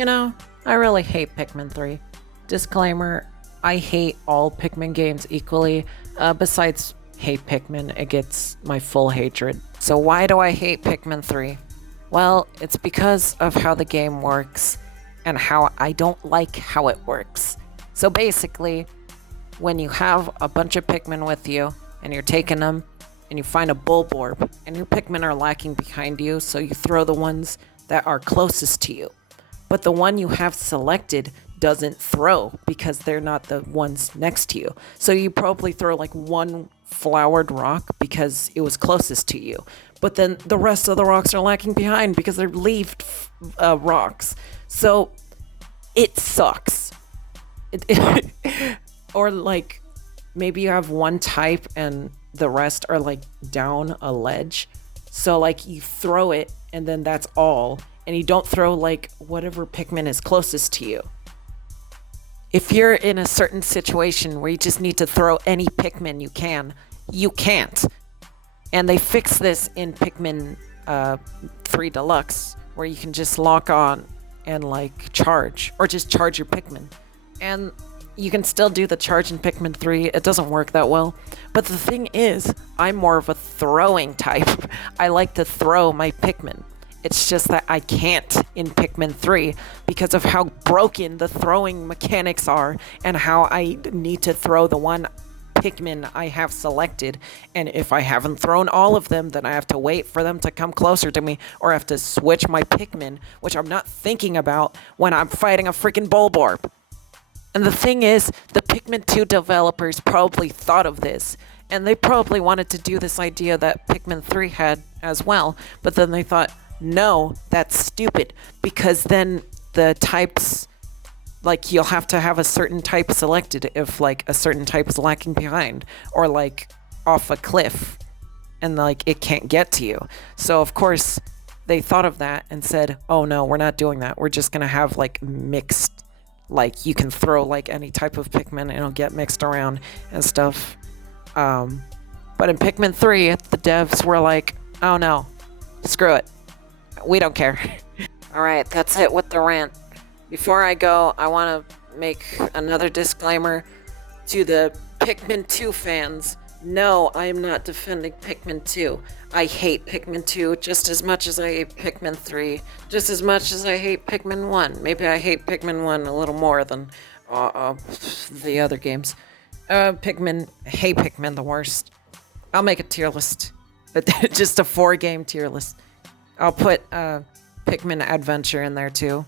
I really hate Pikmin 3. Disclaimer, I hate all Pikmin games equally. Besides hate Pikmin, it gets my full hatred. So why do I hate Pikmin 3? Well, it's because of how the game works and how I don't like how it works. So basically, when you have a bunch of Pikmin with you and you're taking them and you find a Bulborb and your Pikmin are lacking behind you, so you throw the ones that are closest to you. But the one you have selected doesn't throw because they're not the ones next to you. So you probably throw like one flowered rock because it was closest to you. But then the rest of the rocks are lacking behind because they're leafed rocks. So it sucks. Or like maybe you have one type and the rest are like down a ledge. So like you throw it and then that's all. And you don't throw like whatever Pikmin is closest to you. If you're in a certain situation where you just need to throw any Pikmin you can't. And they fixed this in Pikmin 3 Deluxe, where you can just lock on and like charge, or just charge your Pikmin. And you can still do the charge in Pikmin 3. It doesn't work that well. But the thing is, I'm more of a throwing type. I like to throw my Pikmin. It's just that I can't in Pikmin 3 because of how broken the throwing mechanics are and how I need to throw the one Pikmin I have selected. And if I haven't thrown all of them, then I have to wait for them to come closer to me, or I have to switch my Pikmin, which I'm not thinking about when I'm fighting a freaking Bulborb. And the thing is, the Pikmin 2 developers probably thought of this, and they probably wanted to do this idea that Pikmin 3 had as well, but then they thought, no, that's stupid, because then the types, like, you'll have to have a certain type selected if, like, a certain type is lacking behind, or, like, off a cliff, and, like, it can't get to you. So, of course, they thought of that and said, oh, no, we're not doing that. We're just gonna have, like, mixed, like, you can throw, like, any type of Pikmin, and it'll get mixed around and stuff. But in Pikmin 3, the devs were like, oh, no, screw it. We don't care. Alright, that's it with the rant. Before I go, I want to make another disclaimer to the Pikmin 2 fans. No, I am not defending Pikmin 2. I hate Pikmin 2 just as much as I hate Pikmin 3, just as much as I hate Pikmin 1. Maybe I hate Pikmin 1 a little more than the other games. Hey Pikmin the worst. I'll make a tier list. Just a 4-game tier list. I'll put Pikmin Adventure in there too.